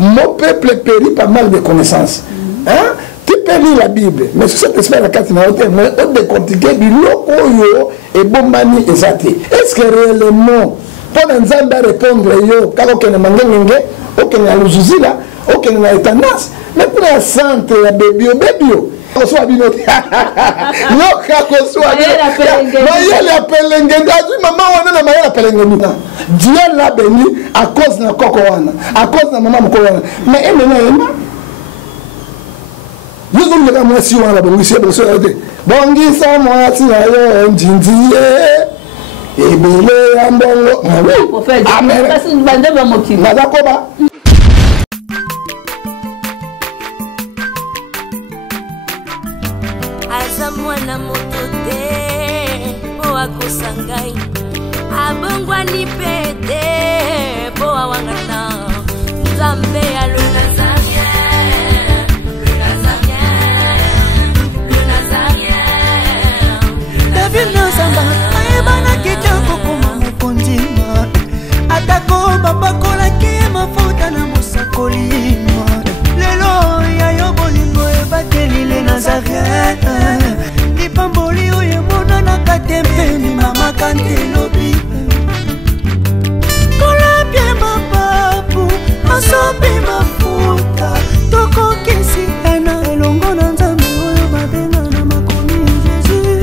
mon peuple périt par mal de connaissances. Hein? Tu peux lire la Bible, mais sur cette espèce de carte, mais on décortiquer du loco et bombani exacté. Est-ce que réellement, pour Nzamba répondre, yo, quand on a mangé, on a l'uzuzila, on a l'étanas, mais pour la santé, la bébé, on soit bien. Non, quand on soit bien. Maïe l'appelle maman, on a la maïe l'appelle Dieu l'a béni à cause de la cocoana, à cause de la maman Mokoana. Mais elle n'est pas. Nous sommes les gamins si on a bon monsieur bon soeur de bongi sa moi si ayo njinji e bele ambongo amen parce que bande ba moki nazakoba aza mwana moto te po akosangai abongwani pete po awangana nzambe alona Samba, ayebana kitoko kuma mukondima atako babakola ke mafuta na musakolima lelo ya yo bolingo ebakelile Nazareth lipamboli oyo mona na katempeni mama kantelobi kolapye mapapu masopi mafuta tokokisi ena elongo na nzambe oyo babenga na makomi Jésus.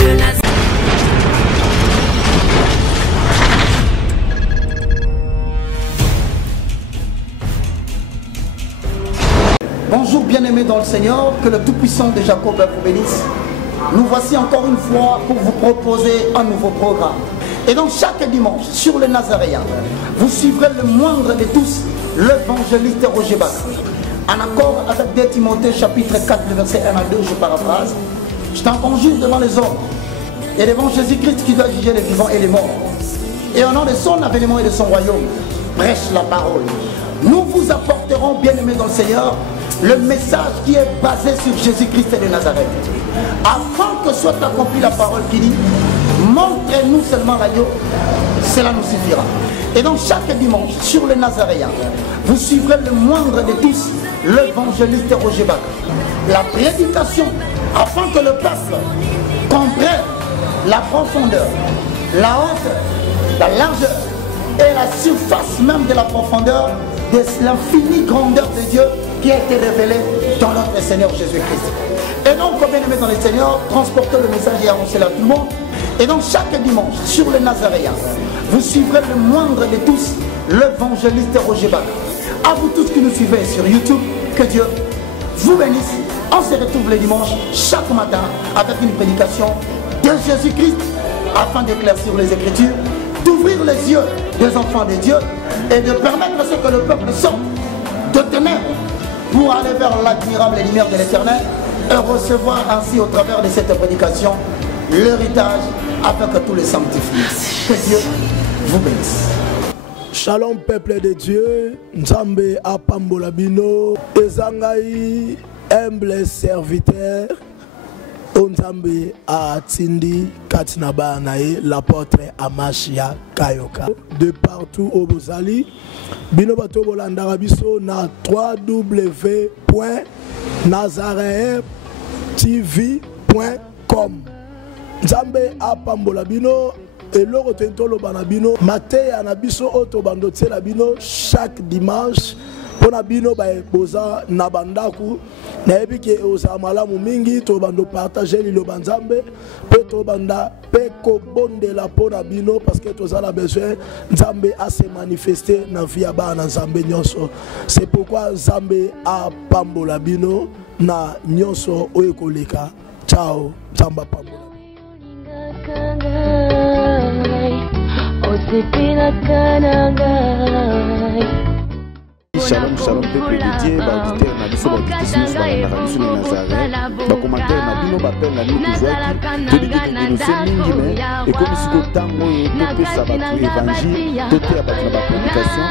Bonjour bien-aimés dans le Seigneur, que le Tout-Puissant de Jacob vous bénisse. Nous voici encore une fois pour vous proposer un nouveau programme. Et donc chaque dimanche, sur le Nazaréen, vous suivrez le moindre de tous, l'évangéliste Roger Bach. En accord avec 2 Timothée chapitre 4, le verset 1 à 2, je paraphrase. Je t'en conjure devant les hommes et devant Jésus-Christ qui doit juger les vivants et les morts. Et au nom de son avènement et de son royaume, prêche la parole. Nous vous apporterons, bien-aimés dans le Seigneur, le message qui est basé sur Jésus-Christ de Nazareth. Afin que soit accomplie la parole qui dit, montrez-nous seulement l'agneau, cela nous suffira. Et donc chaque dimanche, sur le Nazaréen, vous suivrez le moindre de tous, l'évangéliste Roger Bach. La prédication, afin que le peuple comprenne la profondeur, la hauteur, la largeur et la surface même de la profondeur de l'infinie grandeur de Dieu qui a été révélée dans notre Seigneur Jésus-Christ. Et donc, comme bien aimé dans le Seigneur, transportez le message et annoncez-le à tout le monde. Et donc, chaque dimanche, sur le Nazaréen, vous suivrez le moindre de tous, l'évangéliste Roger Bach. À vous tous qui nous suivez sur YouTube, que Dieu vous bénisse. On se retrouve le dimanche, chaque matin, avec une prédication de Jésus-Christ, afin d'éclaircir les Écritures, d'ouvrir les yeux des enfants de Dieu et de permettre à ce que le peuple sorte de ténèbres pour aller vers l'admirable lumière de l'Éternel et recevoir ainsi au travers de cette prédication l'héritage afin que tous les sanctifient. Que Dieu vous bénisse. Shalom peuple de Dieu, Nzambe apambola bino, ezangai humble serviteur, Nzambe atindi katinaba nae l'apôtre Amashia Kayoka. De partout au Bozali, bino bato bolandaka biso na www.nazareentv.com. Nzambe apambola bino. Et le retour banabino maté anabiso auto bandoté la bino chaque dimanche pour nabino ba boza nabandaku na ebike oza malamu mingi to bando partager lilo banzambe pe to banda pe ko bonde la po nabino parce que to za la besoin nzambe a se manifester na vie ya bana nzambe nyonso. C'est pourquoi nzambe a pambola bino na nyonso oyekoleka. Ciao, nzamba pambola. Shalom, shalom, peuple de Dieu, auditeur na biso bakitisi na biso na Nazareth, ba commentaire na bino bapel na nous toujours to bigi to nous mingi mais et comme si ko tango to pesa ba évangile to te ba na prédication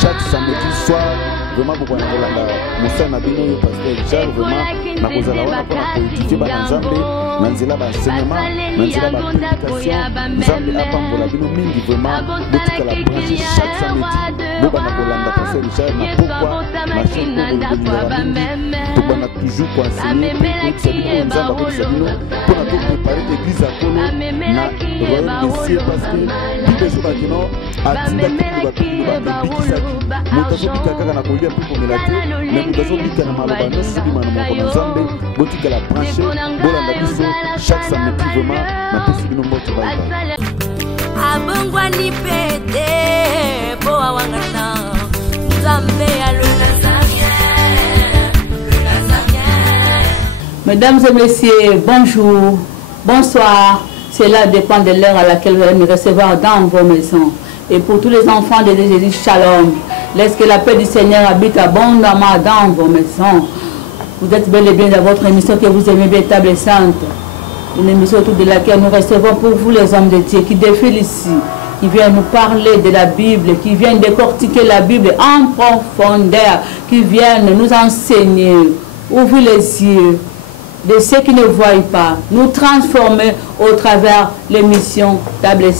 chaque samedi soir vraiment beaucoup na kolanda musa na bino pasteur Charles vraiment na kozala wana mpona koédifie bana nzambe na nzela baenseignement na nzela baprédication nzambe apambola bino mingi vraiment botikala branche chaque samedi bobanda kolanda pasteur richard na pokwa na chaîne kokolingaka mingi tobanda toujours koenseigner koyebisa bino oyo nzambe akodisa bino mpona koprépare église ya kolo na royaume de cieux parce que bible ezobaki no atindaki bino bato bino babikisaki moto azobika kaka na kolia mpe komela te me moto azobika na maloba nyonso bima na moko na nzambe botikala branche bolanda biso chaque samedi vraiment napesi bino mbote baibale abongwani pete po awangana nzambe alona Mesdames et messieurs, bonjour, bonsoir. Cela dépend de l'heure à laquelle vous allez me recevoir dans vos maisons. Et pour tous les enfants de Jésus, shalom. Laisse que la paix du Seigneur habite abondamment dans vos maisons. Vous êtes bel et bien dans votre émission que vous aimez bien, Table Sainte. Une émission autour de laquelle nous recevons pour vous les hommes de Dieu qui défilent ici, qui viennent nous parler de la Bible, qui viennent décortiquer la Bible en profondeur, qui viennent nous enseigner, ouvrir les yeux de ceux qui ne voient pas, nous transformer au travers l'émission Table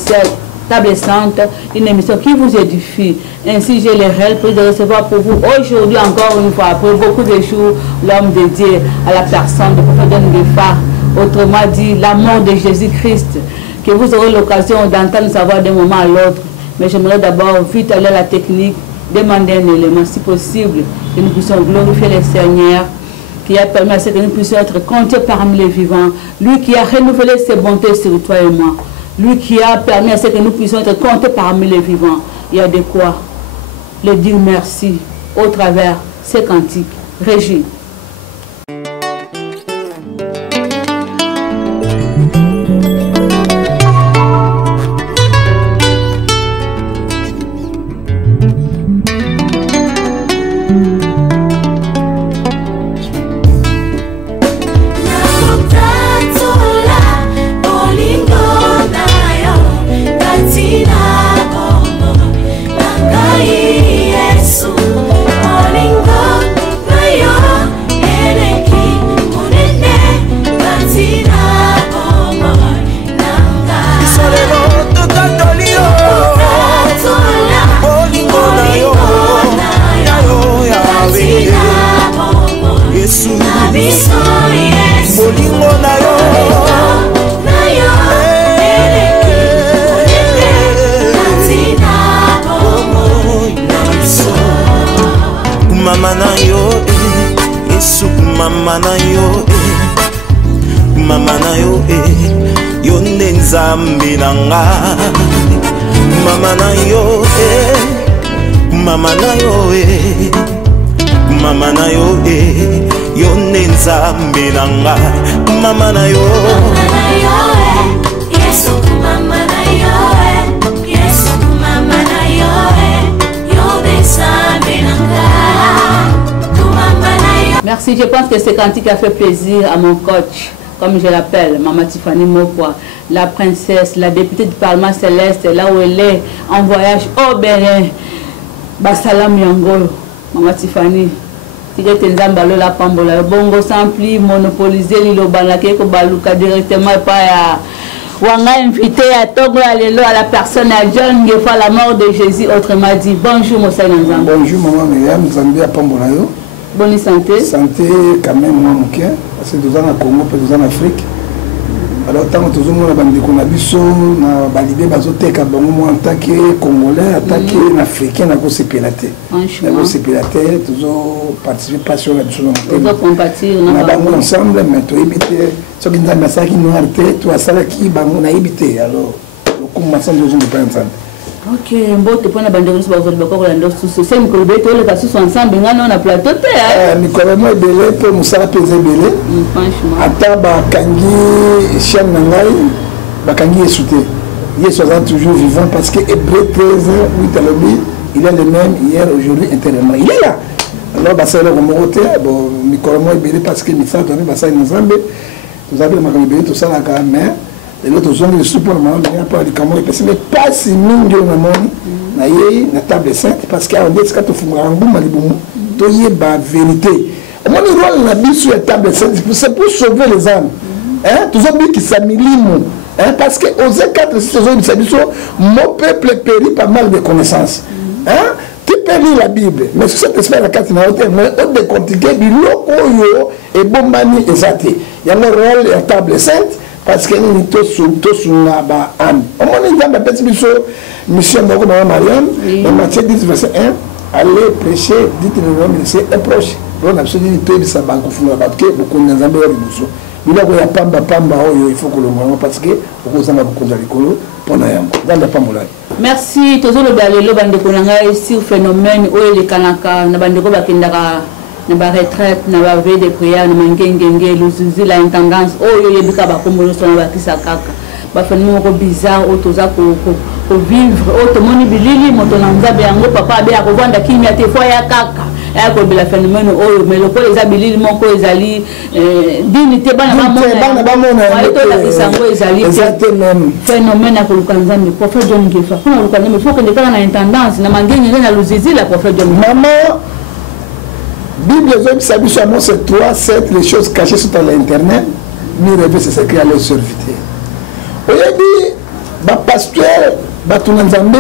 Sainte, une émission qui vous édifie. Ainsi, j'ai le réel plaisir de recevoir pour vous aujourd'hui, encore une fois, après beaucoup de jours, l'homme de Dieu à la personne de Prophète Nguefa, autrement dit, la mort de Jésus-Christ, que vous aurez l'occasion d'entendre savoir d'un moment à l'autre. Mais j'aimerais d'abord, vite aller à la technique, demander un élément, si possible, que nous puissions glorifier le Seigneur, qui a permis à ce que nous puissions être comptés parmi les vivants. Lui qui a renouvelé ses bontés sur toi et moi. Lui qui a permis à ce que nous puissions être comptés parmi les vivants. Il y a de quoi le dire merci au travers ces cantiques. Régie. Merci, je pense que ce cantique a fait plaisir à mon coach, comme je l'appelle, Maman Tiffany Mokwa, la princesse, la députée du Parlement Céleste, là où elle est, en voyage au Bénin, Basalam Yangolo, Maman Tiffany. La pambola bongo sans pli monopoliser l'ilobana qui est baluka directement pas Wanga invité à Togo à la personne à John Nguefa, la mort de Jésus, autrement dit. Bonjour Moussa Nzambe. Bonjour maman Myriam, Zambie à Pambola. Bonne santé. Santé quand même moi mon cœur, parce que 2 ans au Congo, puis 2 ans en Afrique. Alors tant que tout le monde a bandé qu'on a biso na balibé bazoteka bango moi en tant que Congolais, en tant que Africain na ko sepelaté. Na ko sepelaté toujours participer passion la biso na compatir na bango ensemble mais to éviter ce qui nzamba ça qui nous arte to asala ki bango na éviter alors le commençant de jour de ensemble. Ok, mbote pona bandeko so bazoli bakola ndo susu c'est mikolo beto le ka susu ensemble ngana na plateau te mikolo mo belé pour musala peze belé franchement ata ba kangi chaîne nangai ba kangi esouté Yesu est toujours vivant parce que Hébreu 13 8 alobi il est le même hier aujourd'hui éternellement il est là alors ba ça le momote bon mikolo mo belé parce que mi ça donné ba ça ensemble vous avez le makolo belé tout ça là quand même et l'autre zone de support mais pas du Cameroun mais pas si mingi na moni na yé na table sainte parce que on dit que tu fungula nguma libumu to yé ba vérité Mon rôle na biso ya table c'est pour sauver les âmes. Hein? Tous ceux qui s'amiliment. Hein? Parce que aux 4-6 mon peuple périt par mal de connaissances. Hein? Tu peux lire la Bible, mais sur cette espèce de carte, mais on décortiquer du loco et bombani exacté. Il y a le rôle de table sainte parce que nous sommes tous na ba âme. On m'a dit dans petit biso monsieur Moko Mariam, dans Matthieu 10 verset 1, allez prêcher, dites-le nom c'est un proche. On a absolument tout ça banque fou na batke beaucoup na Nzambe ya liboso. Il y a pamba il faut que le moment parce que vous avez beaucoup de l'école pour na yango. Dans la pambola. Merci toujours le balelo bande konanga sur phénomène o le kanaka na bande ko bakendaka na ba retraite na ba veille de prière na mangengenge luzuzi la intendance o yo yebika ba kombolo so na ba kisakaka ba phénomène ko bizarre o toza ko vivre o to moni bilili moto na nzabe yango papa be akovanda kimia te fois ya kaka ya ko bila phénomène o mais le ko ezabilili moko ezali dignité bana ba mona to la kisango ezali phénomène ko lukanzambe prophète John Ngefa kuna lukanzambe faut que ndeka na intendance na mangenge na luzizi la prophète John maman Bible Zob c'est 3, 7 les choses cachées sur l'internet ni rêver c'est ce qu'il y a les serviteurs oyebi ba pasteur ba tunanzambe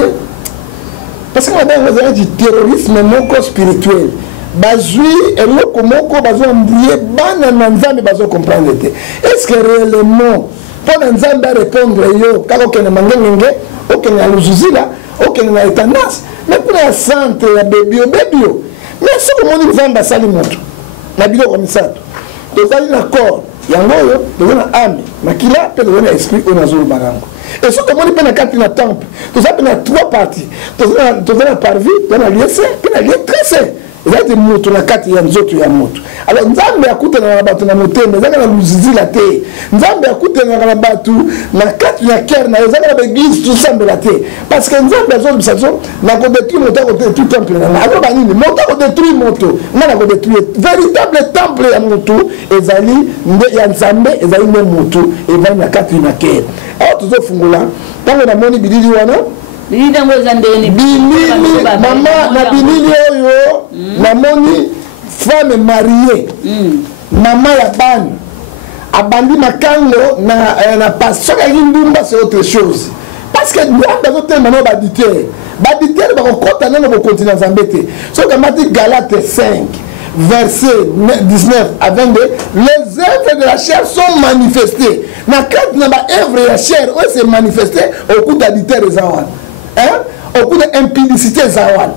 parce que on a du terrorisme moko spirituel bazui eloko moko bazo embrouiller bana na nzambe bazo comprendre te est-ce que réellement pour nzambe répondre yo kako kena mangenge okena luzuzila okena na étendance mais pour la santé ya bebio mais ce que mon nzambe sali moto na bilo comme ça tozali na corps yango yo tozali na âme makila pe tozali na esprit on azolo barango et ce que mon pe na kati na temple tozali na 3 parties tozali na parvis tozali na liesse pe na lieu tressé ezali moto na kati ya nzoto ya moto alors nzambe akutana na bato na motema ezaka na luzizila te nzambe akutana na bato na kati ya cœur na ezaka na l'église tout sambela te parce que nzambe azolobisa so na kodétruire moto akodétruire temple na alo banini moto akodétruire moto nga na kodétruire véritable temple ya moto ezali nde ya nzambe ezali nde moto evali na kati na cœur alors tozofungola ntango namoni bilili wana bilili mama na bilili oyo namoni femme mariée mama ya bana abandi makango na pasteur ya ndumba c'est autre chose parce que nzambe azotema no baditere bakokota nano bokontina nzambe te soki amati Galate 5 verset 19 à 22 les œuvres de la chair sont manifestées na kati na ba œuvre ya chair oyo c'est manifesté au coup d'adultère ezawana au coup d'impudicité ezawana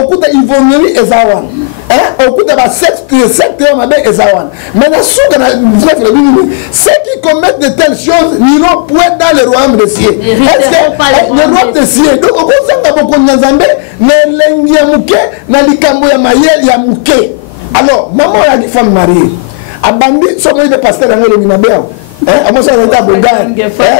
au coup d'ivognerie ezawana au coup de la secte ezawana mais na suka na ceux qui commettent de telles choses n'iront point dans le royaume des cieux est-ce que le royaume des cieux donc okozanga bokonzi na nzambe na elengi ya moke na likambo ya mayele ya moke alors maman oyaki femme mariée abandi soki de pasteur yango elongi na beo moi ça va bogan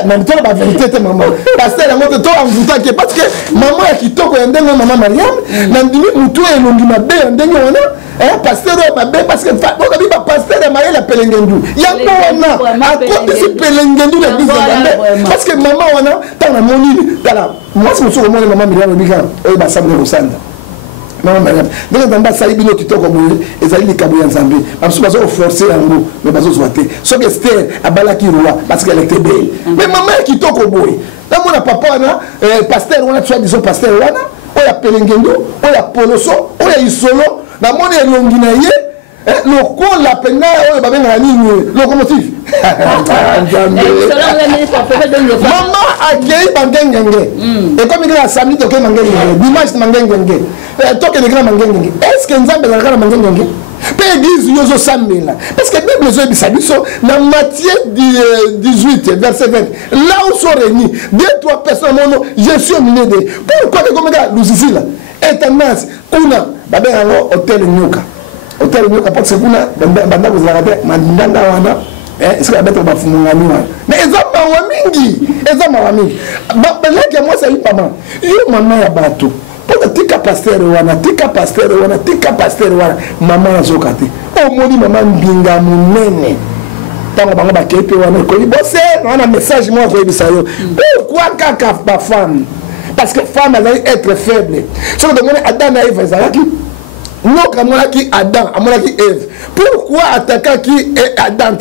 mais toi la vérité te maman pasteur yango te to amvuta ke parce que maman ya kitoko ya ndenge maman Mariam na ndimi mutu elongi na beo ndenge wana pasteur ya mabe parce que boka bi ba pasteur ya mayele pelengendu yango wana akotisi pelengendu na biso nzambe parce que maman wana tana moni tala moi c'est musu ko moni maman Mariam bika oyo ba sabne rosanda maman Mariam ndenge nzambe asali bino kitoko boye ezali likambo ya nzambe baso bazo forcer yango mais bazo zwate soki Esther abalaki roi parce qu'elle était belle mais maman kitoko boye na mona papa wana pasteur wana tu as disons pasteur wana oya pelengendo oya poloso oya isolo na mona elongi na ye lokola penga oyo babenga nini locomotive mama akei bangengenge ekomi kaka samedi toke mangengenge dimanche mangengenge toke nekena mangengenge est-ce que nzambe ezalaka na mangengenge mpe église yo ozosambela parce que bible ezoyebisa biso na Matthieu 18 verset 20 là où sont réunis 2-3 personnes mono je suis au milieu de pourquoi ekomeka lusizila étendance kuna babenga yango hôtel nyoka hôtel nyoka parce que kuna bandako ezalaka te mandanda wana est-ce que abeto bafungani wana mais eza mawa mingi beleke moi c'est maman yo maman ya bato pour tika pasteur wana maman azoka te omoni maman mbinga munene tango bango bakei pe wana koyi bose wana message moi koyebisa yo pourquoi kaka ba femme parce que femme elle être faible so que demone Adam na Eve ezalaki nyoka amonaki Adam amonaki Ève pourquoi attaquer qui est Adam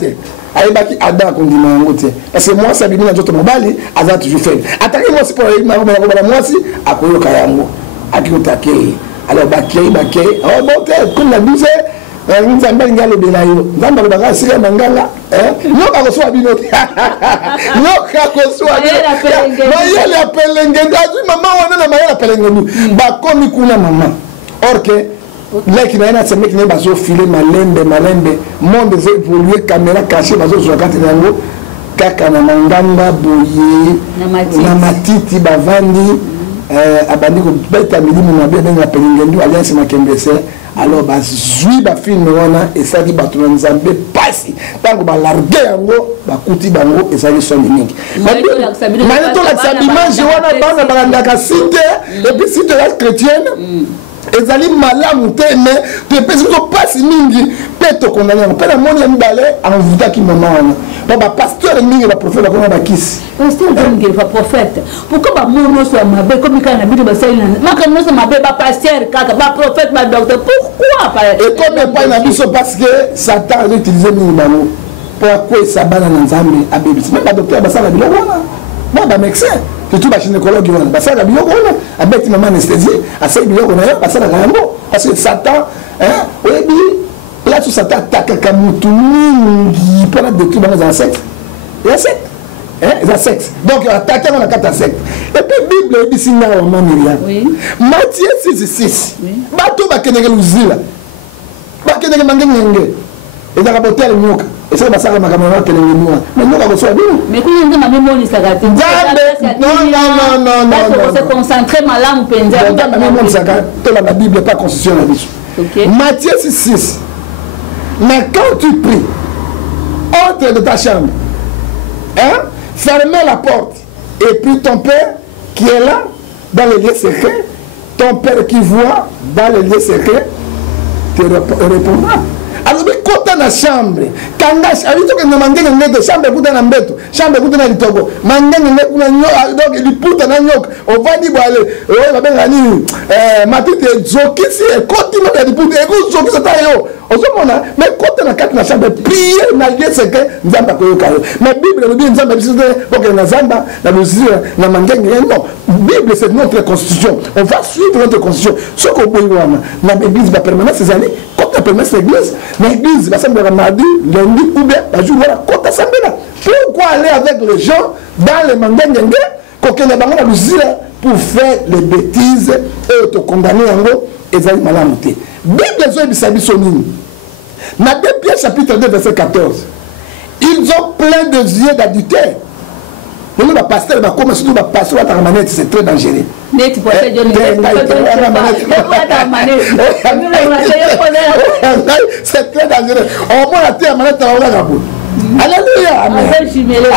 ayebaki Adam kondima yango te parce que moi ça bimi na nzoto mobali aza toujours faible attaquer moi c'est pour moi si akoyoka yango akiyotake alors bakei oh bon comme la douce nzambe ngalo belayo nzambe lobaka sika manganga nyoka kosoa bino nyoka kosoa bino mayele apelenge azwi mama wana na mayele apelenge bakomi kuna mama or que leki na yana semeki ne bazo filer malembe monde zai évoluer caméra cachée bazo zo kati nango kaka na manganga boye na matiti bavandi abandi ko beta milimu na bien na pelingendu alliance makembese alors bazui ba film wana esaki bato na nzambe pasi tango ba larguer yango bakuti bango esaki soni mingi maneto la sabimage wana bana balandaka site et puis site la chrétienne ezali malamu te mais te pesi ko pasi mingi peto kondanya pe na moni mbale envutaki mama wana ba pasteur mingi ba prophète ba ba kisi pasteur mingi ba prophète pourquoi ba mono so mabe comme quand na bido ba saina maka no so mabe ba pasteur kaka ba prophète ba docteur pourquoi pas et comme pas na biso parce que Satan a utilisé mingi bango pour quoi ça bana na nzambe abebisi même ba docteur ba sala bilo wana ba médecin tout ba gynécologue wana ba sala bilo wana abeti mama anesthésie asai bilo wana ba sala yango parce que Satan oyebi là tout Satan attaque mutu mingi pour la détruire dans un secte et secte un sexe donc attaquer dans la carte secte et puis Bible dit singa wa Myriam Matthieu 6:6 bato ba kenenge luzila ba kenenge mangenge et dans la botelle nyoka et ça va ça ma caméra kenenge nyoka mais nyoka ko so bien mais quand on a même on sagati non on se concentrer malamu penza même sagati to la Bible pas constitution la biso Matthieu 6:6 mais quand tu pries entre de ta chambre fermez la porte et puis ton père qui est là dans le lieu secret, ton père qui voit dans le lieu secret te répondra. Alors quand dans la chambre kanga avito que namangenge ngete chambre kuta na mbeto chambre kuta na litoko mangenge ngekuna nyo donc liputa na nyok ovandi bwale oyo babenga ni matite zokisi ekoti na liputa ekuzokisa tayo ozomona mais quand na kati na chambre prier na lieu secret nzamba koyoka yo mais Bible le dit nzamba bisite donc na zamba na luzira na mangenge non Bible c'est notre constitution on va suivre notre constitution ce qu'on boit na l'église va permanence ces années quand on permet l'église l'église va s'embêter mardi lundi ou bien la jour voilà quand ça pourquoi aller avec les gens dans les mangenge koke na bango na luzira pour faire les bêtises et te condamner yango ezali malamu te Bible zo ebisa biso nini na 2 Pierre chapitre 2 verset 14 ils ont plein de yeux d'adultère. Nous va passer va commencer nous va passer à ta manette c'est très dangereux. Net pour faire c'est très dangereux. On va la terre manette à la gabu. Alléluia.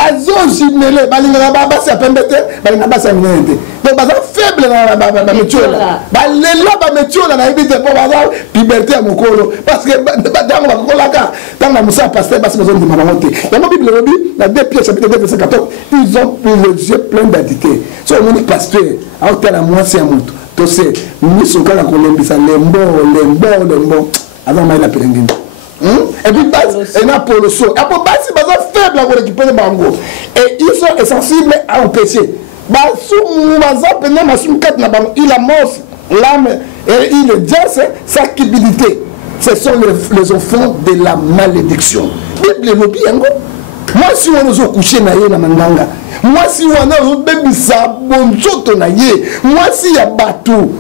Azo jimele balinga ba basi apembete balinga basi minete. Donc baza faible na metiola. Balela ba metiola na ibite po baza puberté à mokolo parce que badango bakolaka dans la musa pasteur basi besoin de mamanté. Dans la Bible rebi la 2 Pierre chapitre 2 verset 14 ils ont les yeux pleins d'adité. So on est pasteur à hauteur à moi c'est amuto. To c'est nous sokala kolembisa lembo avant mai la pelengine. Et puis et na pour le saut. Après basi baza faible pour récupérer bango. Et ils sont sensibles au péché. Basu baza pena masum kat na bango. Il amorce l'âme et il exerce sa culpabilité. Ce sont les enfants de la malédiction. Bible le dit yango. Moi si on nous coucher na ye na manganga. Moi si on a bebisa bonzoto na ye. Moi si ya batou.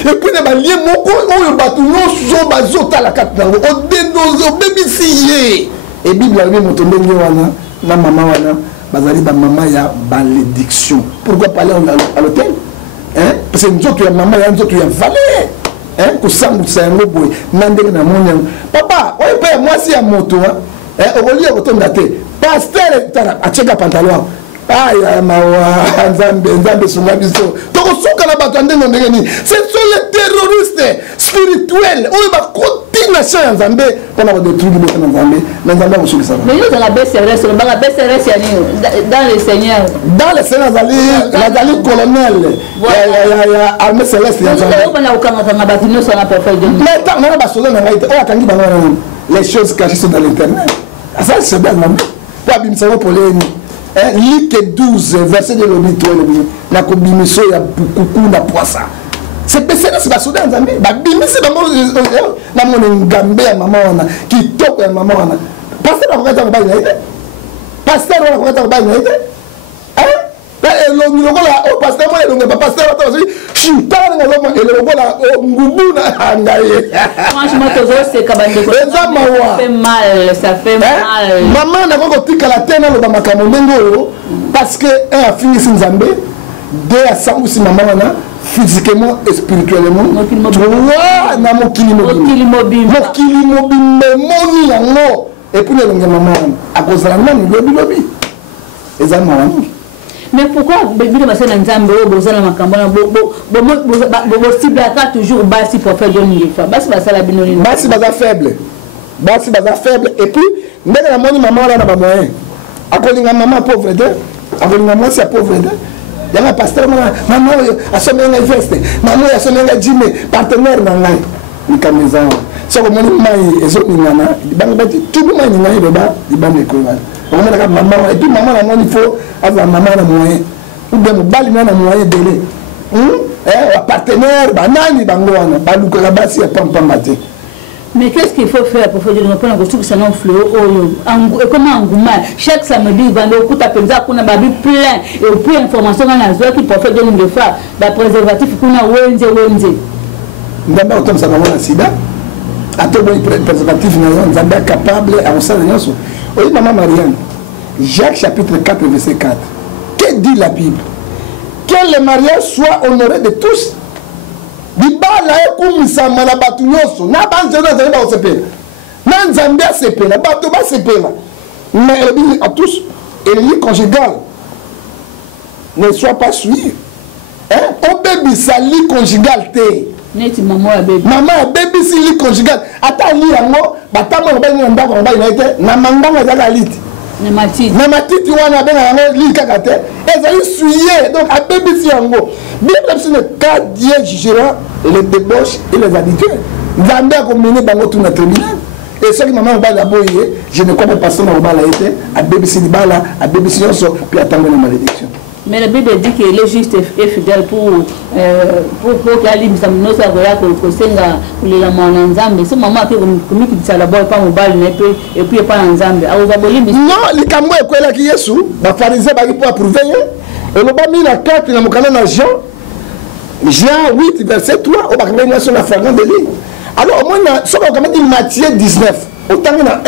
Et puis les baliers moko oyo batu nyonso bazota la carte nango o bebisi et Bible a mis motondo wana na mama wana bazali ba mama ya malédiction. Pourquoi parler à l'hôtel parce que nzoto ya mama ya nzoto ya valet ko sangu sango boy nandenge na monya papa oyo pe moi si ya moto okolia kotonda te pasteur tara acheka pantalon aya mawa nzambe sunga biso toko suka na bato ndenge ndenge ni ce sont les terroristes spirituels oyo ba côté indignation ya nzambe mpona kodétruire liboso na nzambe na nzambe akosukisa mais yo ozala bcrs olobaka bcrs ya nini dans le seigneur nazali colonel ya armée céleste ya nzambe okangakanga bato nyonso na prophète mais nana basoda na ngai te oyo akangi bango wana les choses cachées sont dans l'internet asa soda nzambe po abimisako poleni Luc 12 verset de lobi 3 nakobimiso ya bukuku na poisa c'est pesena c'est basoda nzambe babimisi bango na mona ngambe ya mama wana kitoko ya mama wana pasteur akokata kobali na ite pasteur wana akokata kobali na ite elongi lokola o pasteur mo elongi ba pasteur ata basoki chitana na lomo elokola ngubu na ngai franchement tozoseka bandeko eza mawa ça fait mal maman na koko tikala tena loba makambo ndenge oyo parce que un afingisi nzambe deux asambusi mama wana physiquement et spirituellement trois na mokili mobimba moni yango et puis elongi mama wana akozala nani lobi eza mawa mingi. Mais pourquoi Bible va na nzambe o bozala makambo na bo cible aka toujours basi prophète John Ngefa basi basala binoni basi baza faible et puis ndenge na moni maman wana ba moyen akolinga maman pauvreté akolinga mwasi ya pauvreté yanga pasteur maman oyo asomenga veste maman oyo asomenga jime partenaire na ngai nikameza soko moni mai ezoningana bango bati tubu mai ngai beba libane ko wana on a maman et puis maman la il faut avoir maman na moyen ou bien mobali na moyen délai partenaire banani bango wana baluka la basi ya pampamate. Mais qu'est-ce qu'il faut faire pour faire de notre langue que ça non fléau comment engouement chaque samedi bando kuta penza kuna babi plein et puis information na zo qui pour faire de nous faire ba préservatif kuna wenze ndamba otom ça na sida atobo préservatif na nzamba capable à ça nyonso. Oui, maman Marianne, Jacques chapitre 4, verset 4. Que dit la Bible? Que le mariage soit honoré de tous. Bibala ekumisama na batu nyonso. Na banzelo zali ba osepela. Na nzambe asepela, batu ba sepela. Mais elle dit à tous, et le lit conjugal ne soit pas suivi. Hein? Bébé sa lit conjugal te. Neti maman a bébé. Maman a bébé si lit conjugal. Ata li yango batama ngobali na ndako ngobali na ite na manganga za lit. Na matiti wana benga yango li kaka te. Ezali suié donc a bébé si yango. Bible sur le cas Dieu jugera les débauches et les adultères. Nzambe a mené bango tout na tribunal. Et ce qui maman ngobali la boye, je ne connais pas son ngobali la ite, a bébé si bala, a bébé si yoso puis attendre la malédiction. Mais la Bible dit qu'il est juste et fidèle pour qu'il y ait des gens qui sont les Nzambe. Si maman a fait comme il dit ça là-bas, pas mobile et puis pas Nzambe. Non, les Camerounais qui sont Yesu, les pharisiens pour approuver. Et le bas mis la carte dans le Jean 8 verset 3 au bas de la fragment de l'île. Alors au moins ce qu'on dit Matthieu 19, autant il y a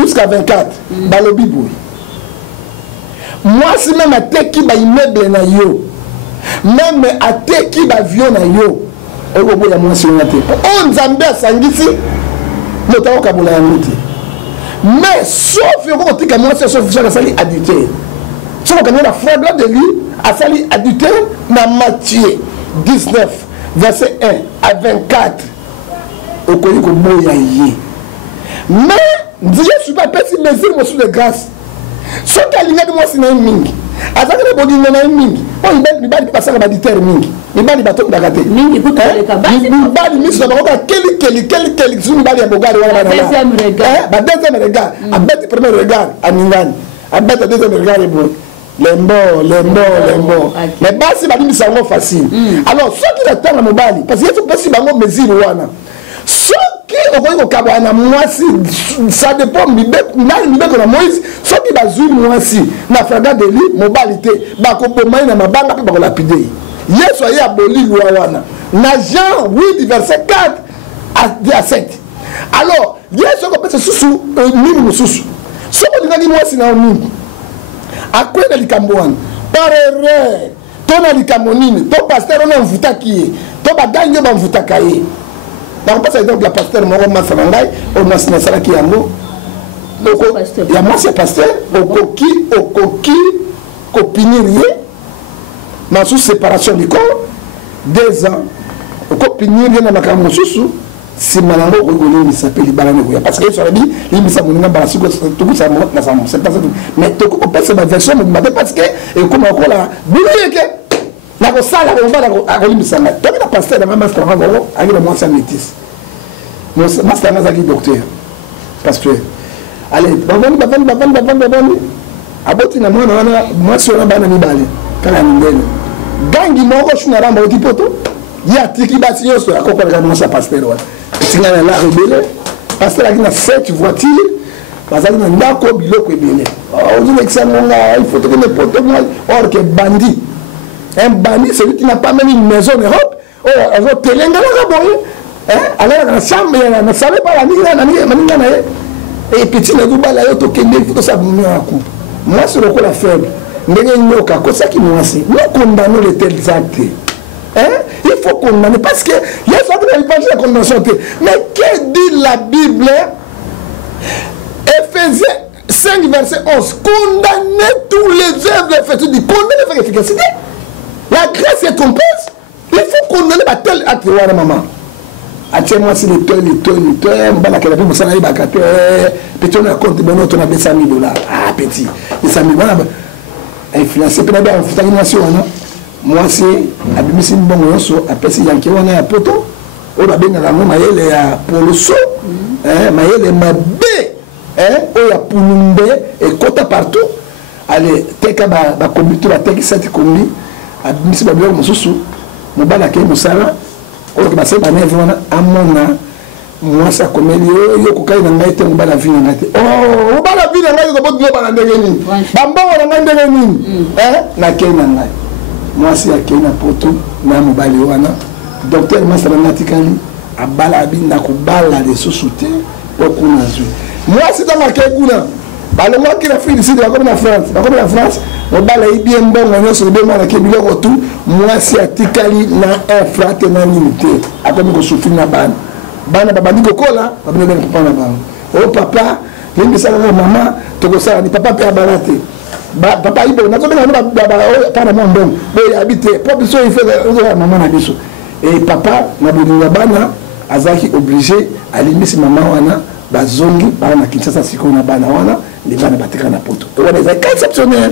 1 jusqu'à 24 dans le Bible. Moi si même à te qui va immeuble na yo même à te qui va avion na yo et au bout ya moi si on a te on Nzambe asangisi motako kabula ya muti mais sauf yo ko tika moi sauf ça sali adultère sauf que la frère de lui a sali adultère na Matthieu 19 verset 1 à 24 au koyi ko boya yé mais Dieu suis pas petit mesure sous de grâce. Ce qui a l'ingénieur de moi, c'est un mingi. À ce que le body n'a un mingi. On il va passer à l'additeur mingi. Il va bateau d'agaté. Mingi, écoute, il va lui mettre sur la quel zoom va les bogards. Deuxième regard. À bête premier regard. À Ningani. À bête deuxième regard est bon. Lembo. Mais bas si va dire ça facile. Alors, ce qui attend la mobile, parce qu'il y a tout possible à mesure wana. Ce qui ça dépend de Moïse. Ce qui va jouer moi si na franga de lui mobilité ba ko bomai na mabanga pe ba ko lapider. Yesu ayi aboli loi wana. Na Jean 8 verset 4 à 7. Alors, Yesu ko pese susu mimi mususu. Ce que dit moi si na mimi. Akwenda likambo wana. Parere tona likambo nini? To pasteur on mvuta ki. To baganyo ba mvuta kaye. Donc, parce que la pasteur Moro Massarangai, on a signé ça qui est en haut. Il y a moi, c'est pasteur, au coquille, copinier, ma sous séparation du corps, 2 ans, au copinier, il y a ma caméra sous, si malango rigolé s'appelle Balane parce que sur la vie il me semble que Balasi tout ça na ça c'est pas ça mais tout ko pesa ma version mais parce que et comme encore là boulé que na ko sala ko va na ko limisa na to na passer na master va go avec le moi ça métis moi master na zaki docteur parce que allez babani aboti na mwana wana mwasi wana bana mibale kala ndene gangi moko shuna ramba otipoto ya tiki bati yoso akoko ka mwasa pasteur wana tingana la rebelle pasteur akina 7 voitures bazali na ndako biloko ebele on dit que ça il faut que les potes moi or que bandit un bandit celui qui n'a pas même une maison en Europe oh on telenga la boye hein alors na chambre na savait pas la ninga na et petit na duba la yoto kende faut ça venir à coup moi c'est le la faible ndenge nyoka ko ça qui moi c'est nous condamnons les tels actes hein il faut condamner parce que il y a ça qui n'est pas la condamnation mais que dit la Bible Ephésiens 5 verset 11 condamnez tous les œuvres effectuées du condamner avec efficacité la grâce est trompeuse il faut condamner tel acte voilà maman moi si le toit mbala kala pour ça na ibakate petit on a compte bon on a $100,000 ah petit $100,000 influencé pe na ba mfutaki nation wana moi c'est abimisi mbongo yoso apesi yanke wana ya poto o ba benga ngo mayele ya poloso mayele mabe o ya punumbe et kota partout allez teka ba computer ba teki sati kombi abimisi ba bilo mususu mobala ke musala o ke ba se ba neve wana amona moi ça comme yo ko kai na ngai te mobala vina ngate oh mobala vina ngai ko bodo ba na ndenge ni bamba wana ngai ndenge ni na kena ngai moi c'est à kena poto na mobali wana docteur masala natikali abala abinda ko bala de sosute pour kuna zui moi c'est dans ma kekuna balo moi qui la fille ici de la France mobala ibie mbongo nyoso be mala ke biloko tout moi c'est à tikali na infraternité akomi ko souffrir na bana babandi kokola babene ben papa na bango oh papa lingi sala na mama toko sala ni papa pe abalate papa ibo na zobena na baba kana mo mbongo bo ya habiter papa so il fait maman na biso et papa na bolinga bana azaki obligé alimisi mama wana bazongi bana Kinshasa siko na bana wana les bana batika na poto et wana c'est exceptionnel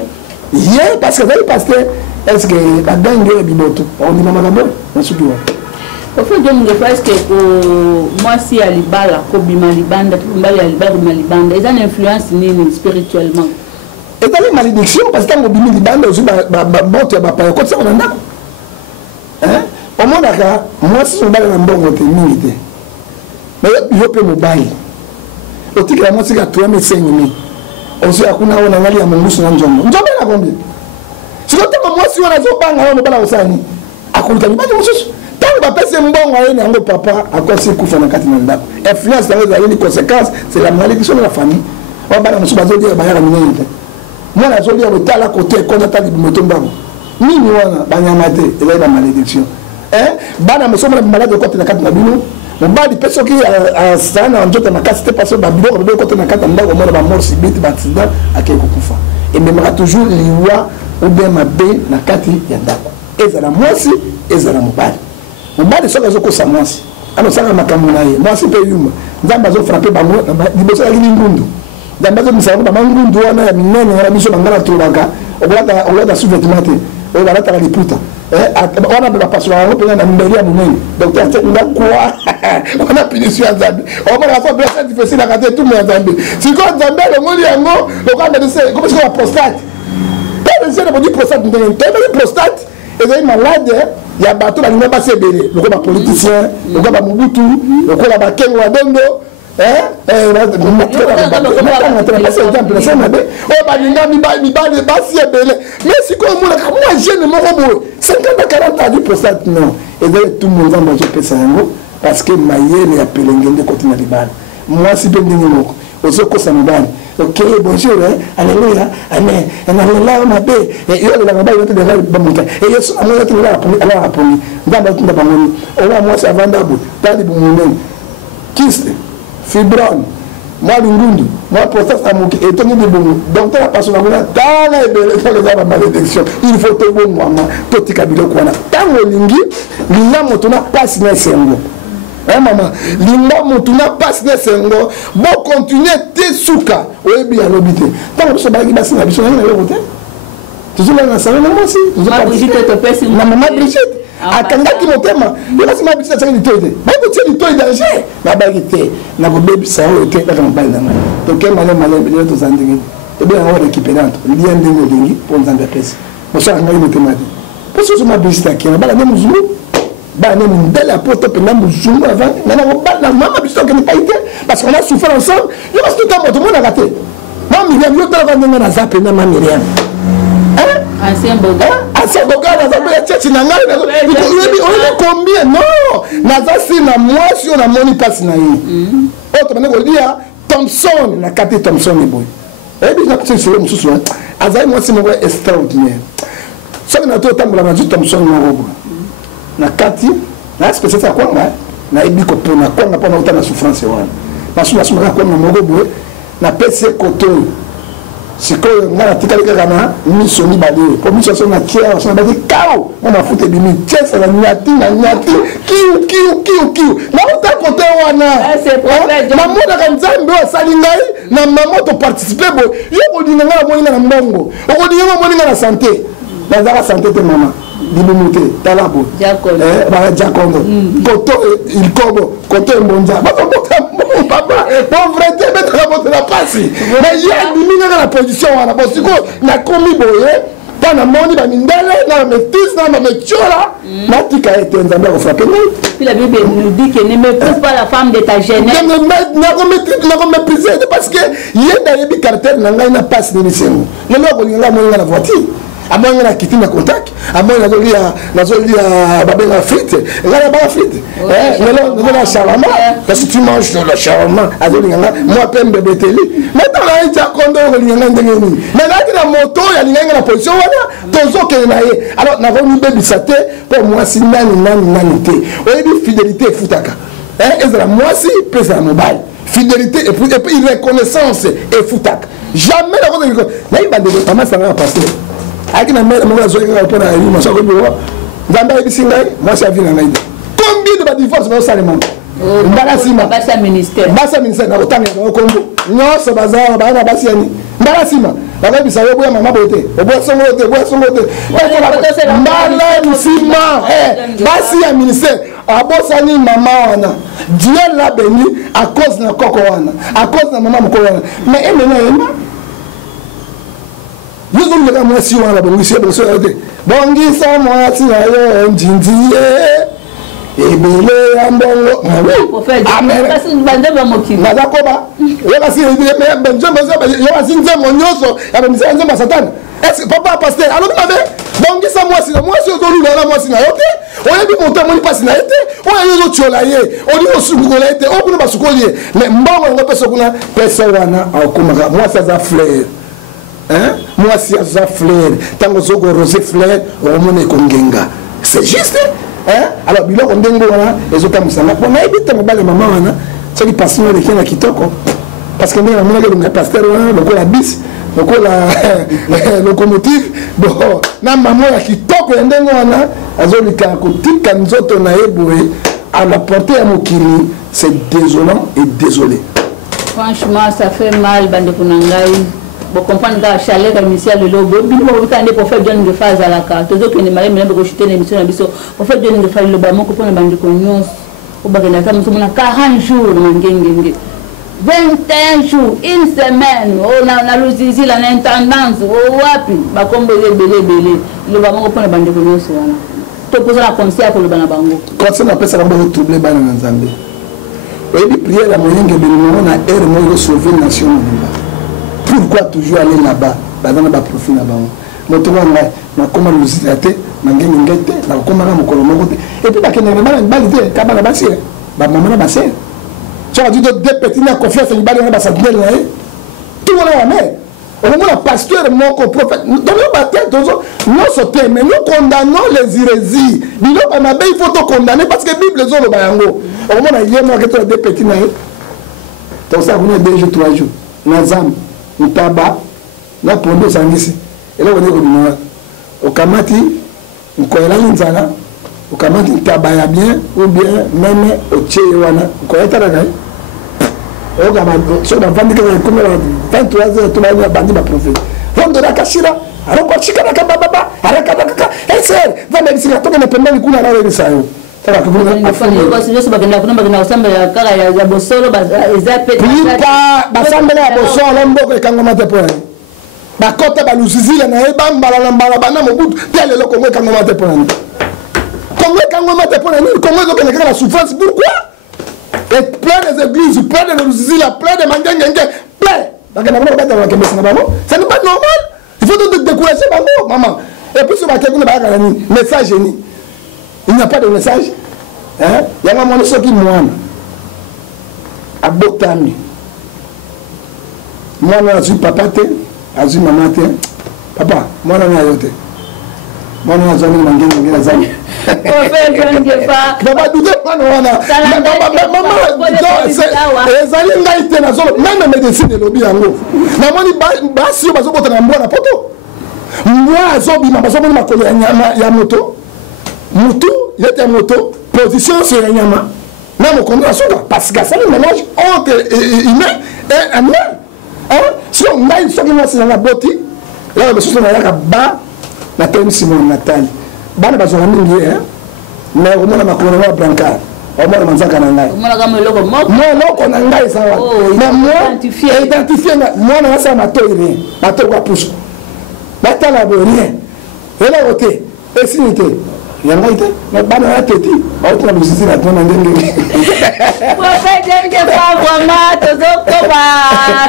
hier parce que pasteur est-ce que la dingue biboto on dit maman d'abord on se doit au fait je me pense que moi si à libala kobima libanda tumbali à libanda ils ont une influence spirituellement et dans les malédictions parce que mobimi libanda aussi monte ba pa ko ça on a hein au monde aka moi si on bala na mbongo te mingi mais yo pe mobile otika moi si ka 3500 aussi akuna ona ngali ya mungusu na njombo na combien si ko tama moi si on a zo banga on bala osani akuluta ni bado mususu tant ba pese mbongo ayeni yango papa akosi kufa na kati na ndako influence dans les conséquences c'est la malédiction de la famille on bala mususu bazo dire ba ya minene moi la zo dire le tala côté qu'on a tali motomba nini wana banyamate et la malédiction bana mususu na malade côté na kati na bino mobali peso ki sana njoto na kasi te paso ba biloko be côté na kati ndako mona ba mort subite ba accident akeko kufa et même toujours liwa ou bien mabe na kati ya ndako ezala mwasi ezala mobali soka zoko sa mwasi ano sanga makambo na ye mwasi pe yuma nzamba zo frapper bango liboso ya ngundu nzamba zo misala ba ngundu wana ya minene wana biso bangala tolaka oblata sous-vêtement te o balata la liputa wana ba paswa ngo pe na mbeli ya munene docteur te nga kwa wana punition ya Nzambe o mona fa blessé difficile à rater tout mon Nzambe si ko Nzambe le ngoli yango le kwa médecin comme si la prostate pas médecin de prostate ndenge te prostate et les malades il y a bateau la nina ba sebele le ko politicien le ko ba Mobutu le ko la ba Kengo Adondo mais si comme moi jeune moko 50 à 40 ans du prostate non et tout le monde a mangé pesa yango parce que mayele ya pelengende côté na libala moi si ben ndenge moko ozoko sa mibani ok bonjour alléluia amen alléluia mabe et yo la ngaba yo te de ba monta et yo so amoya te la la poni ndamba tunda bangoni owa moi ça vanda bu tali bu munen kiste fibrone moi lungundu moi prostate amuki et tenir de bon donc la personne na dans les malédiction il faut te bon moi to tikabilo kwana tango lingi lina moto na passe na sengo maman linga motu na passe ne sengo bon continuer te suka oyebi ya lobité tant que ça basi na biso na côté toujours na salon na moi aussi na maman Brigitte akangaki motema yebasi ma Brigitte tsaki litoide ba ko tie litoide danger na ba kite na ko bebi sa o te ka mbali na to ke male bilo to zandingi to bien on récupérer lien ndingo dingi pour nzanga pesa mo sa ngai motema parce que ma Brigitte ki na bala ne muzulu ba ne mbele apoto pe na muzulu avant na na maman Brigitte qui n'est pas été parce qu'on a souffert ensemble yebasi tout le monde a raté non Myriam yo tala vanga na zape na ma Myriam ancien boga na zape ya tchetchi na ngai na oyebi combien non naza si na mwasi oyo namoni mpasi na ye oyo tobande kolia Thompson na kati Thompson eboye oyebi na koti solo mosusu azali mwasi moko extraordinaire soki na to otambola na ju Thompson moko boye na kati na spécialité ya kwanga nayebi kopona kwanga mpona ota na souffrance wana nasumaka kwanga moko boye na pese koto sikoyo nga natikali kaka na miso mibale po miso so na kia so na baki kao na mafuta ebimi tiesa na nyati kiu na uta kote wana namonaka nzambe oyo asali ngai na mama toparticipe boye yo kolinga nga namoninga na mbongo okolinga nga moninga na sante nazaka sante te mama libumu te tala boye jakondo koto ilkobo koto embonja papa pauvreté betaka bote na pasi mais ye abimingaka na position wana bon siko nakomi boye mpo namoni bamindele na bamétise na bametiola natika ete nzambe akofrape ngai. Puis la Bible nous dit que ne méprise pas la femme de ta jeunesse. nakoméprise parce que ye nayebi caractère na ngai na pasi nemisengo lelo akolinga ngai amoninga na voiture amoninga na kiti na contact amoni nazolia babenga frite ngai na banga frite lelo nazona charama parce que tu manges le charama azolinga ngai moi pembe beteli maintenant na ija kondo okolinga ngai ndenge nini mais naki na moto yalinga ngai na position wana tozokende na ye alors nakomibebisa te mpo mwasi nani te oyebi fidélité efutaka ezala mwasi mpe ezala mobali fidélité et puis reconnaissance efutaka jamais nayiba ndeko tamasanga na pasteur ayaki na mele moko azoyekaka mpona yima soko biwa nzambe ayebisi ngai mwasi avi na ngai te combien de badivorce bazosalema mbala nsima basi ya ministère nakotangela bango kombo nyonso baza baa na basi yani mbala nsima bakoyebisa yo oboya mama boye te oboya songolo te mbala nsima basi ya ministère abosani mama wana dieu la béni à cause na koko wana à cause na mama moko wana mais emena yema yozoleka mwasi wana bongisi te bongisa mwasi na yo njinji ebele ya mbongo naza koba yokasi nzembo nyonso ya bamisa ya nzembo ya satana papa paster alobi mabe bongisa mwasi na mwasi ozolula na mwasi na yo te oyebi moto amoni mpasi na ye te oyo ozotiola ye oli osukukola ye te oyo kuna basukoli ye mais mbongo yango mpe sokuna pesa wana akomaka mwasi aza fleur mwasi aza fleur ntango ozoko rose fleur okomona ekongenga c'est juste alors biloko ndenge wana ezotamwisanga mpo nayebi te mobali mama wana soki passion eleki na kitoko parce que ndenge namonaki elonga paster wana lokola bis lokola locomotive bon na mama ya kitoko ya ndenge wana azolika kotika nzoto na ye boye à la portée ya mokili c'est désolant et désolé. Franchement ça fait mal bandeko na ngai bo comprendre ka chaleur ka misia le lobo bino bo kande pour faire donner de phase à la carte tozo ke ne male mena bo chuter l'émission na biso pour faire donner de phase le ba moko pona bandeko nyonso o bagenda ka muso mona 40 jours na ngengenge 21 jours une semaine on a l'ouzizi la intendance o wapi ba kombo belé le ba moko pona bandeko nyonso wana to poser la conseil pour le bana bango conseil na pesa ba troubler bana na nzambe oyebi prière la moyenge belimo na air mo sauver nation mobimba. Pourquoi toujours aller là-bas? Dans le profit là-bas. Moto wana na koma lusitate na ngeni ngete na koma na mokolo moko te. Et puis bakene na balité ka bana basi ba mama na basi. Tu as dit deux petits na confiance ni bana na basantel na e. Tout le monde a mère. On a pasteur moko prophète. Donc le baptême non sauter mais nous condamnons les hérésies. Bilo ba na be il faut te condamner parce que Bible zo lo ba yango. On a yema que deux petits na e. Donc ça vous 2 jours 3 jours. Nazam Ntaba na pondo sangisi ela wone ko binoa okamati nkoela nzala okamati tabaya bien ou bien même otie wana koyetala ngai okama so bavandi kaka comme 23h tobana bandi baprofete vondela kashira aloko chikana kababa arakana kaka eser vanda bisika tokene pembeni kuna na wewe sayo tala kubuna afanye kwa sivyo bagenda kuna bagenda usambela kaka ya bosolo ezape pipa basambela ya bosolo mboko ekanga mate pona bakota balusizila na ebambala na mbala bana mobutu tele loko mwe kanga mate pona Congo Congo mate pona ni Congo zo kene la souffrance pourquoi et plein des églises plein de lusizila plein de mangenge plein bakena kuna bakata bakemesa na babo ça n'est pas normal il faut te décourager bango maman et puis ce matin kuna bakala ni message ni il n'y a pas de message hein yanga mwana soki mwana abotami mwana azui papa te azui mama te papa mwana na yote mwana azani mangenge ngela zani baba dude mwana wana mama ezali ngai te na zolo même médecine lobi yango na moni basi bazo bota na mbona poto mwa azobima bazo moni makolo ya nyama ya moto mutu yete moto position sur la nyama na mo kondo asuka parce que ça le mélange entre humain et animal hein si on a une sorte de na boti là le sous na ya ba na tem Simon Nathalie bana bazora mingi hein mais au moins makolo na brancard au moins manzaka na ngai mona kama loko moko loko na ngai sawa na moi identifier moi na ça matoire mato kwa puso batala bo rien ela wote esinite yanga ite na bana ya teti auto na bisisi na tona ndenge kwa fedenge kwa mama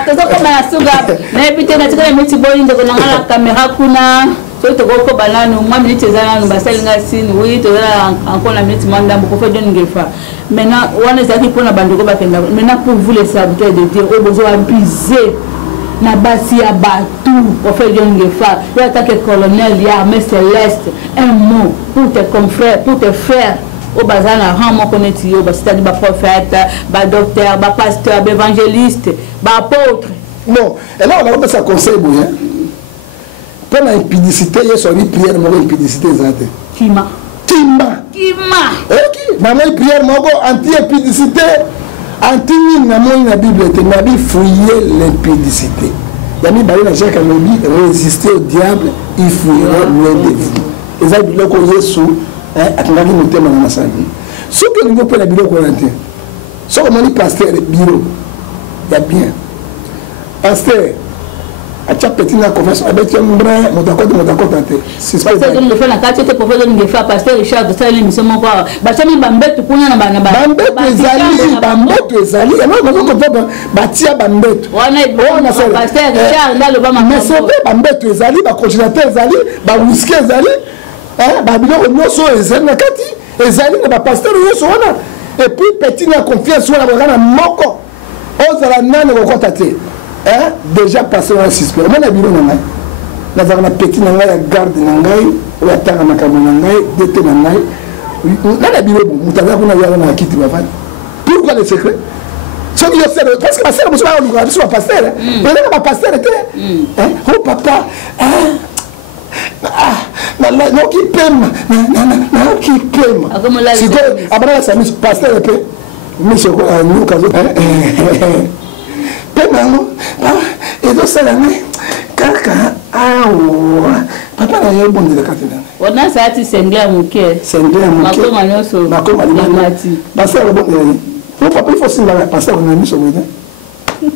tozokoma na suga na epite na tikana miti boyi ndeko na ngala kamera kuna so toko banano mwa minute zana basalinga sini oui to encore la minute manda beaucoup fait donner fois maintenant on est aquí pour na bandoko bakenda maintenant pour vous les serviteurs de Dieu au besoin abuser na basi ya batu au fait donner fois il attaque colonel ya armée céleste un mot pour tes confrères pour tes frères au bazana ramo connaître yo c'est-à-dire ba prophète ba docteur ba pasteur ba évangéliste ba apôtre non et là on a ça conseil bien pour l'impudicité, il y a son prière, mon impudicité, Kima. Ok, ma prière, mon anti-impudicité, anti-mine, la Bible, ma Bible fouiller l'impudicité. Il y a mis dans Jacques Anobi, résister au diable, il fouillera loin de vous. Et ça, il y a un Jésus, à ton avis, nous t'aimons dans la salle. Ce que nous avons la Bible, ce que nous pasteur, le bureau, il y a bien. Pasteur, a petit na conversation avec un brin mon d'accord c'est pas ça que fait la carte était pour faire une fois pasteur Richard de ça l'émission mon quoi ba chami bambetu kunya na bana bambetu ezali et moi je comprends batia bambetu on a pasteur Richard ndalo ba mais c'est bambetu ezali ba congélateur ezali ba whisky ezali hein ba biloko nyonso ezali na kati ezali na ba pasteur nyonso wana et puis petit na confiance wana ba moko ozala nane ko kontate hein déjà passé un suspect moi na biro na ngai na petit na ngai ya garde na ngai o ya tanga makambo na ngai dete na ngai na biro mutaza kuna ya na kiti ba fani pourquoi le secret so yo sait parce que ma sœur muso ba luka biso ba pasteur et ba pasteur était hein oh papa non qui pème non qui pème si que abana sa mise pasteur pe monsieur nous kazo Penango, et donc ça là, kaka, papa n'a rien bon de la cathédrale. On a ça, tu s'englais à mon cœur. S'englais à mon cœur. Passer le bon de papa, il faut se passer, on a mis sur le nez.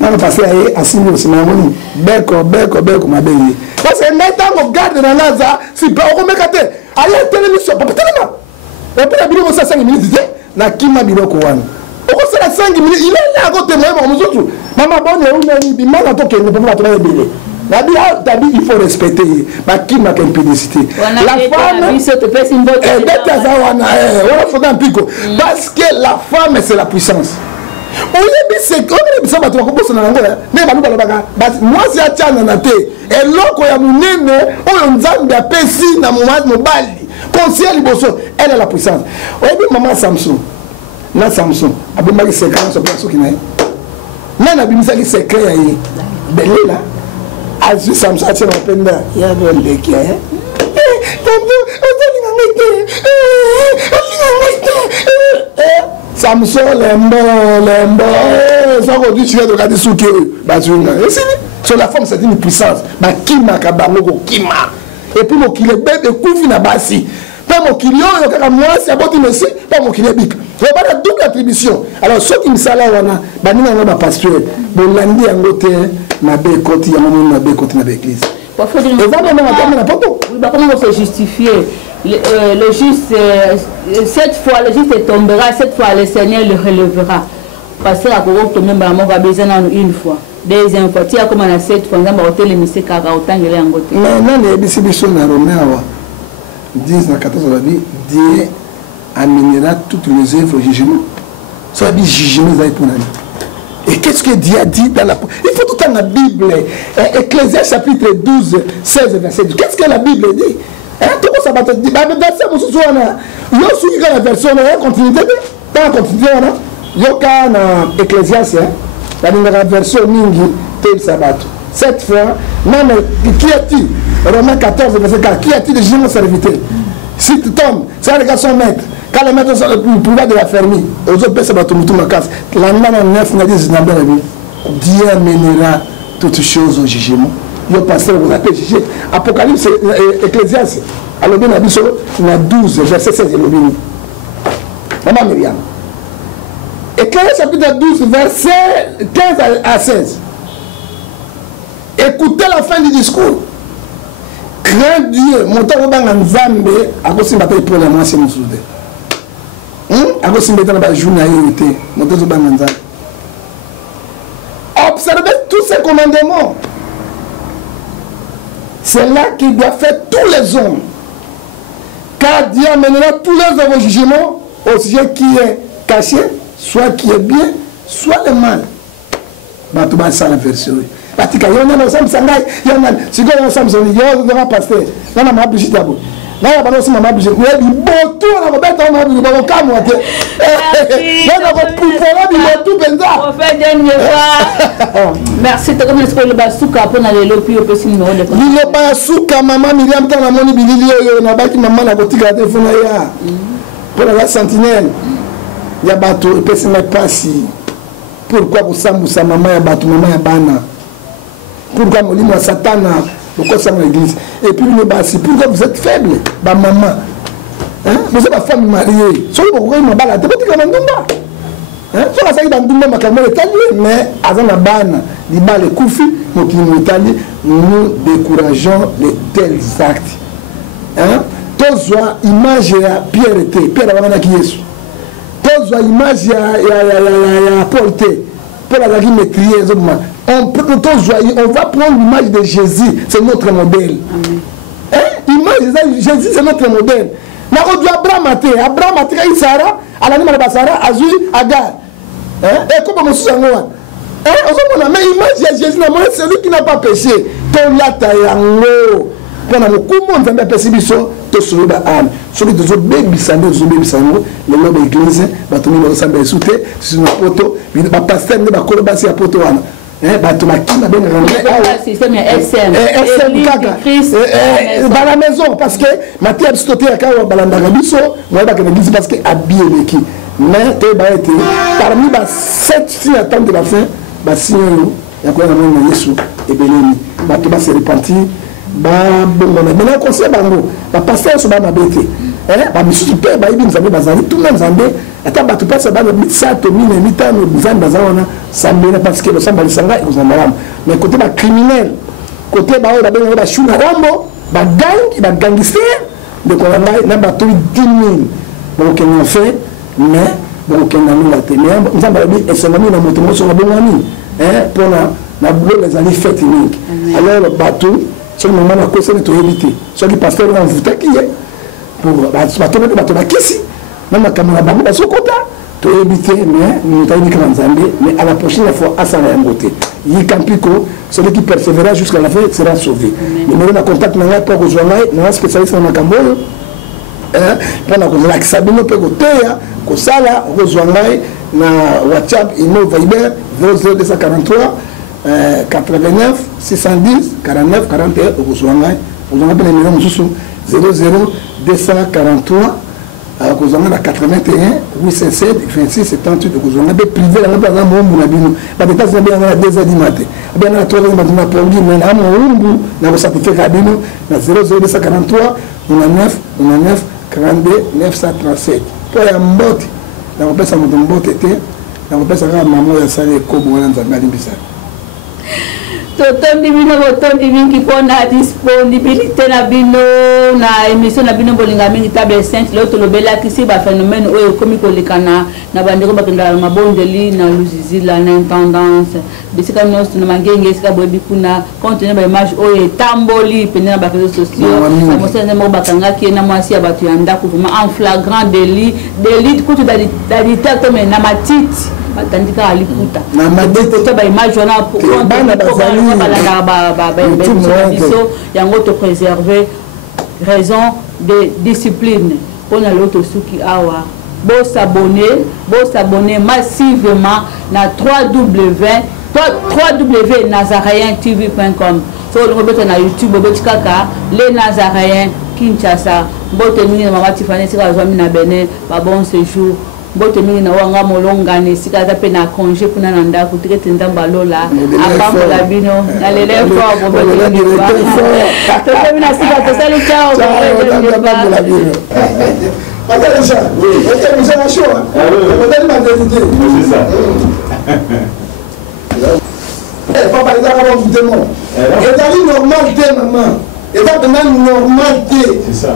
On a passé à 6 000 aussi, ma monnaie. Beko, ma belle. Parce que maintenant, on garde dans l'Aza, si pas, on remet à terre. Allez, télévision, papa, tellement. Et puis la vidéo, ça 5 minutes, na kima biloko wana. Au ça 5 minutes, il est là à côté de moi, nous autres. Maman, bonne, on a dit, maman, toi, qui ne peut pas te révéler. Il faut respecter qui m'a impudicité. La femme, parce que la femme, c'est la puissance. Moi, c'est un elle est la puissance. Maman Samson, na Samson, abimaki secret sur place qui n'a. Nana abimaki secret ayi. Belela. Azu Samson a tient en peine. Il y a un leki. Tanto, on Samson lembo ça aujourd'hui tu vas regarder sous que bazunga sur la forme c'est une puissance ba kima kabango kima et puis mo kile bébé kufi na basi pas mo kile yo kaka moi c'est aboti merci pas mo kile bik on va la double attribution alors ceux qui me sala wana banina na ba pasteur bolandi yango te na be koti ya mo na be koti na be église comment se justifier le juste cette fois le juste tombera cette fois le Seigneur le relèvera parce que à Koko même on va besoin une fois deuxième fois tu as comme la cette fois on va hôtel monsieur kaka otangele yango te mais non les biso na Romain 10 na 14 on va dire Dieu amènera toutes les œuvres au jugement ça va dire jugement ça pour nani. Et qu'est-ce que Dieu a dit dans la... Il faut tout dans la Bible. Ecclésiaste chapitre 12, 16, verset 12. Qu'est-ce que la Bible dit? Tout ça va te dire. Il y a la version, il y a une continuité. Dans la continuité, il y a Ecclésiaste, la version Mingi, tel sabbat. Cette fois, même, qui a-t-il? Romains 14, verset 4. Qui a-t-il de jugement serviteur? Si tu tombes, c'est un garçon maître. Quand les maîtres sont le pouvoir de la fermie, aux autres personnes vont ma casse. La main 9 n'a dit Dieu amènera toutes choses au jugement. Le pasteur vous appelle juger. Apocalypse, Ecclésiaste, alors bien, on a 12, verset 16, Maman Myriam. Ecclésiaste chapitre 12, verset 15 à 16. Écoutez la fin du discours. Grand Dieu, mon temps au banc en Zambé, à cause de la paix pour la main, c'est mon soudé. À cause de la journalité, mon temps au banc en Zambé. Observez tous ces commandements. C'est là qu'il doit faire tous les hommes. Car Dieu amènera tous les hommes au jugement, au sujet qui est caché, soit qui est bien, soit le mal. Tu vas ça la version. Parce que y en a ensemble sangai, y en a si go ensemble son yo va passer. Non na mabuji tabo. Na ya bano si mama mabuji. Ko bi botu na ko beta mabuji ba ko kamwa te. Na ko pouvoir bi botu benza. On fait dernière fois. Merci te comme est-ce que le basuka pour na lelo puis au petit numéro de compte. Lilo basuka mama Myriam ta na moni bilili yo na baki mama na ko tika téléphone ya. Pour la sentinelle. Ya bato et pesi na pasi. Pourquoi vous sambusa maman ya bato maman ya bana? Pourquoi mon livre Satan pourquoi ça l'église? Et puis pourquoi vous êtes faible? Bah maman. Hein? Vous êtes ma femme mariée. Soyez pourquoi il m'a baladé. T'es pas comme un sur la salle d'Andoumba, ma caméra est allée, mais avant la banne, les balles et koufi, nous décourageons les tels actes. Hein? Tous voient image à Pierre était. Pierre a qui est. Tous voient image à Paul était. Paul a dit maîtriser. On va prendre l'image de Jésus, c'est notre modèle. Hein? L'image de Jésus, c'est notre modèle. Abraham a tiré Sarah, à l'anime de Sarah, Azul, Agar. Et comme on se sent loin. Mais l'image de Jésus, c'est celui qui n'a pas péché. Ton lata yango. Quand on a comment on a péché, to sauver la âme. Celui de autres bébés sango, le nom de l'église, bateau nous ressemble à souter, sur notre poteau, il va passer, il va collaborer à poteau. Bateau qui m'a bien rendu. Système SM. SM dans la maison, parce que Mathieu a stoté à Kao Balandagabiso, moi je vais l'église parce qu'il a bien vécu. Mais parmi les 7 filles attendent de la fin, il y a quoi dans le Yesu et Bénéni. Bateau va se repentir. Maintenant, on sait que le pasteur est ma bête. Je peux pas dire que tout le monde est en train de se faire des choses. Parce que le sang est mais côté criminel, côté gangster, donc on a 10 000. Donc on a fait, mais donc on a fait. Nous avons dit, et c'est nous avons sur la bonne année. Pour la boule, les années fêtes. Alors le bateau, c'est le moment où on a évité. Ceux qui passent dans le voûte qui est. Pour bateau qui est ici. Même la caméra est sur le côté. Tu as évité, mais nous avons dit que mais à la prochaine fois, à ça, on va côté. Il y a celui qui persévérera jusqu'à la fin sera sauvé. Mais nous avons contact avec nous pour rejoindre, nous avons spécialiste dans le Cameroun. Pour la Sabino Pegotea, Kosala, rejoindre na WhatsApp, Imo Viber, 0243 89 610 49 41, rejoindre. Vous avez appelé les numéros 00 243 kozanga na 81 857 26 78 kozanga be privé na pas na mombu na bino ba détails na bien na 2h du matin bien na 3h du matin na produit mais na mombu na ko certificat bino na 00 243 99 42 937 pour ya mbote na ko pesa moto mbote te na ko pesa ka maman ya sale ko bo na nzanga limbisa totondi bino botondi mingi mpona disponibilité na bino na émission na bino bolinga mingi table sainte leo tolobelakisi baphénomène oyo ekomi kolekana na bandeko bakendaka na mabondeli na luzizila na intendance bisika nyonso na mangenge esika boyebi kuna compte tenu baimage oyo etamboli pene na bareseau sociaux bamosene moko bakangaki ye na mwasi ya bato ya ndako vraiment en flagrant délit kutu dalita to me na matiti batandika aliputa na ba image wana pour biso yango to préserver raison de discipline pour na l'autre suki awa bo s'abonner massivement na www.nazarayen.tv.com so le robot na YouTube robot kaka les Nazaréens Kinshasa bote mingi na mama Tiffany sika zwa mina bene ba bon séjour bote mingi na wanga molongane sika ta pe na congé kuna na ndako tikete ndamba lola abambo la bino na lele fort bote mingi ba to mina sika to sali ciao abambo la bino Madame ça, vous avez chaud. Madame m'a dit c'est ça. Papa, il a vous demande. Et dans normalité, maman. Et dans normalité. C'est ça.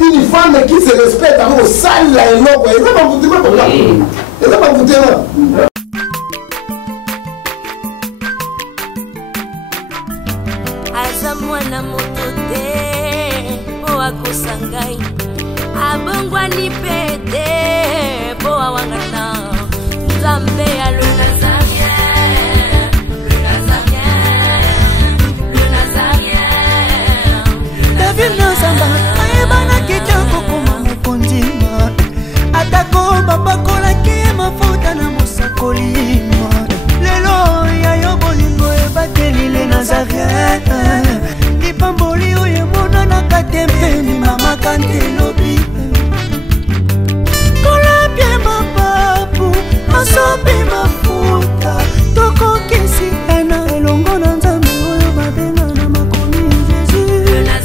Une femme qui se respecte au sale là et l'autre. Et ça va vous demander papa. Et ça va vous demander. Azamwana motote po akosangai abongwa ni pete po awangana Nzambe ya le Nazarien David Nzamba ayebana kitoko koma mokondima atako babakolaki mafuta na mosakolima lelo yayo bolingo ebateli le Nazarien lipamboli oyo emonanaka te mpeni mama kantelobi kolapie mapapu masopi mafuta tokokisi